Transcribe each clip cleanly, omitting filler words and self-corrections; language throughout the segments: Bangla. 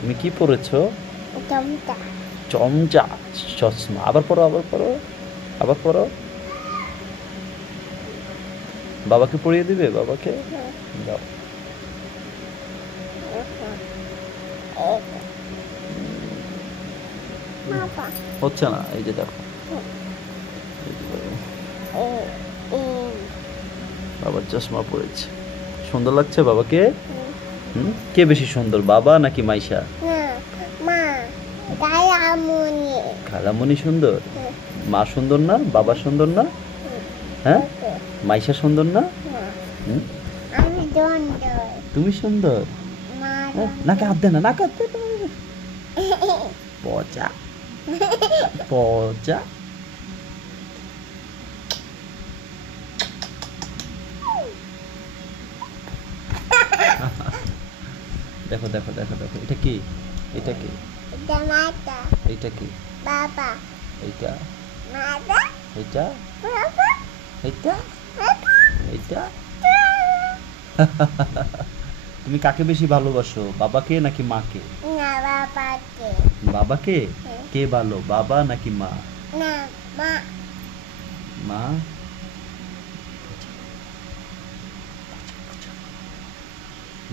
তুমি কি পড়েছো? চমচা। চমচা। চশমা। আবার পড়ো, আবার পড়ো, আবার পড়ো। বাবাকে পড়িয়ে দিবে? বাবাকে হুম, দাও। হুম, বাবা। হচ্ছে না, এই যে দেখো। হুম, এই যে দেখো, হুম, হুম, বাবার চশমা পড়েছে। সুন্দর লাগছে বাবাকে? হুম। হুম, কে বেশি সুন্দর, বাবা নাকি মাইশা? না, মা, দায়ামণি। খালামণি সুন্দর? হুম, মা সুন্দর না? বাবা সুন্দর না? হুম, হ্যাঁ? ওকে, মাইশা সুন্দর না? না, হুম, আমি সুন্দর। তুমি সুন্দর? মা হ্যাঁ, নাকে সুন্দর। হাত দে না, নাকে হাত দে না। পচা, পচা। দেখো দেখো দেখো দেখো, এটা কি? এটা কি? এটা মাতা, এইটা কি? বাবা, এইটা? মাতা, এইটা? বাবা, এইটা? বাবা। এইটা? তুমি কাকে বেশি ভালোবাসো, বাবাকে নাকি মাকে? না, বাবাকে। বাবাকে? হুম, কে ভালো, বাবা নাকি মা? না, মা, মা?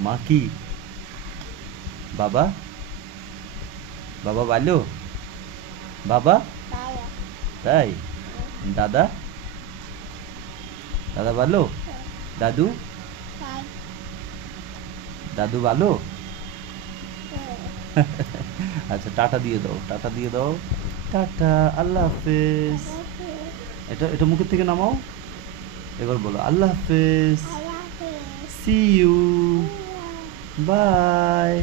মা কি? বাবা? বাবা ভালো? বাবা? বাবা। তাই? দাদা? দাদা ভালো? দাদু? তাই, দাদু ভালো? হুম, আচ্ছা, টাটা দিয়ে দাও, টাটা দিয়ে দাও। টাটা, আল্লাহ হাফেজ। এটা এটা মুখের থেকে নামাও। এবার বলো আল্লাহ হাফেজ। আল্লাহ হাফেজ। See you. বাই।